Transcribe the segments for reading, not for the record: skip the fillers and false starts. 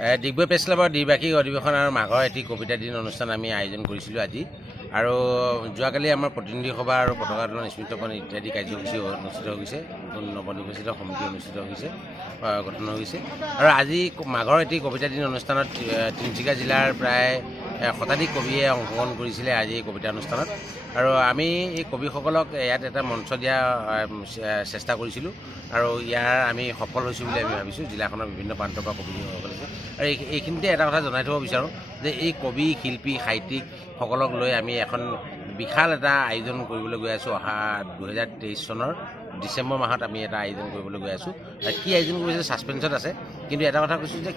Digboi press ক্লাবৰ দ্বিবাৰ্ষিক অধিৱেশন আৰু মাঘৰ এটি কবিতা দিন অনুষ্ঠান আমি আয়োজন কৰিছিলোঁ আজি। আৰু যোৱাকালি আমাৰ প্ৰতিনিধি সভা আৰু পতাকা উত্তোলন স্মৃতিপন ইত্যাদি কাৰ্যসূচী অনুষ্ঠিত হৈছে, নৱনিৰ্বাচিত সমিতি অনুষ্ঠিত হৈছে, গঠন হৈছে। আৰু আজি মাঘৰ এটি কবিতা দিন অনুষ্ঠানত তিনিচুকীয়া জিলাৰ প্ৰায় শতাধিক কবিয়ে অংশগ্ৰহণ কৰিছিলে আজি এই কবিতা অনুষ্ঠানত। আৰু আমি এই কবিসকলক ইয়াত এটা মঞ্চ দিয়া চেষ্টা কৰিছিলোঁ আৰু ইয়াৰ আমি সফল হৈছোঁ বুলি আমি ভাবিছোঁ। জিলাখনৰ বিভিন্ন প্ৰান্তৰ পৰা কবিসকল আছে। আৰু এইখিনিতে এটা কথা জনাই থ'ব বিচাৰোঁ যে এই কবি, শিল্পী, সাহিত্যিকসকলক লৈ আমি এখন বিশাল এটা আয়োজন কৰিবলৈ গৈ আছোঁ। অহা 2023 চনৰ ডিচেম্বৰ মাহত আমি এটা আয়োজন কৰিবলৈ গৈ আছোঁ। কি আয়োজন কৰিছে ছাছপেন্সত আছে, কিন্তু এটা কথা কৈছোঁ যে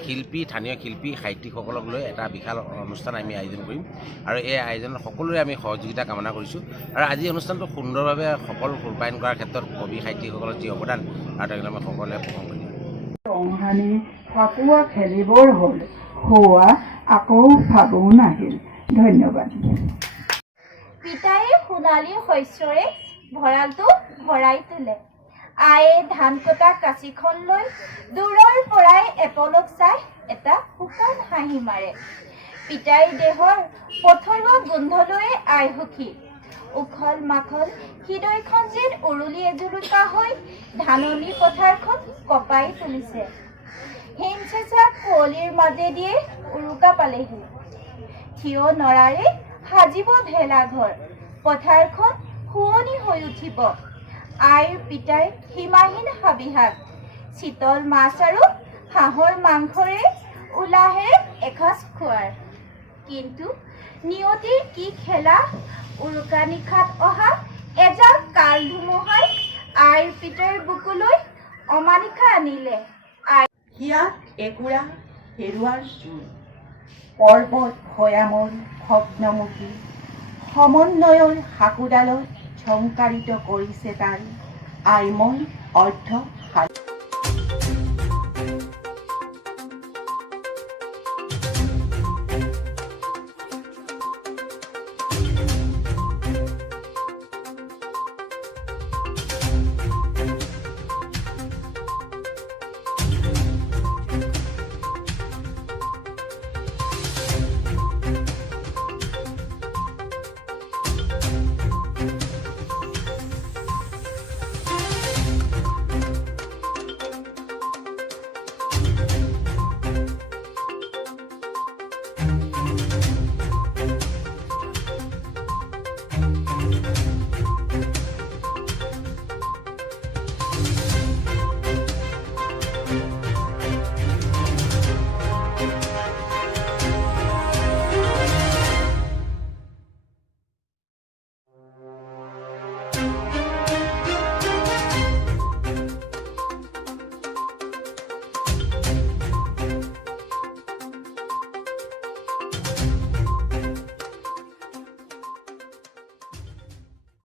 স্থানীয় শিল্পী, সাহিত্যিকসকলক লৈ এটা বিশাল অনুষ্ঠান আমি আয়োজন কৰিম আৰু এই আয়োজনত সকলোৰে আমি সহযোগিতা কামনা কৰিছোঁ। আৰু আজি অনুষ্ঠানটো সুন্দৰভাৱে সফল ৰূপায়ণ কৰাৰ ক্ষেত্ৰত কবি, সাহিত্যিকসকলৰ যি অৱদান আৰু তেওঁলোকে আমি সকলোৱে প্ৰশংসা কৰিম। অংহানি ফাকুৱা খেলিবৰ হ'ল, হোৱা আকৌ ফাগুন আহিল। ধন্যবাদ। পিতায়ে সোণালী শস্যৰে ভঁৰালটো ভৰাই তোলে। আয়ে ধান কটা কাঁচিখন লৈ দূৰৰ পৰাই এপলক চাই এটা শুকান হাঁহি মাৰে। পিতাইৰ দেহৰ পথৰুৱা গোন্ধলৈয়ে আই সুখী। উখল মাখল হৃদয়খন যেন উৰুলি এজুলুকা হৈ ধাননি পথাৰখন কঁপাই তুলিছে। হিম চেঁচা কুঁৱলীৰ মাজেদিয়ে উৰুকা পালেহি। থিয় নৰাৰে সাজিব ভেলাঘৰ, পথাৰখন শুৱনি হৈ উঠিব। আইৰ পিতাইৰ সীমাহীন হাবিহাগ, শীতল মাছ আৰু হাঁহৰ মাংসৰে উলাহেৰে এসাঁজ খোৱাৰ। কিন্তু নিয়তিৰ কি খেলা, উৰুকা নিশাত অহা এজাক কাল ধুমুহাই আইৰ পিতাইৰ বুকুলৈ অমানিশা আনিলে। হিয়াত একুৰা হেৰুৱাৰ জোৰ, পৰ্বত ভৈয়ামৰ ভগ্নমুখী, সমন্বয়ৰ সাকুডালত ঝংকাৰিত কৰিছে তাৰ আইময় অৰ্ধ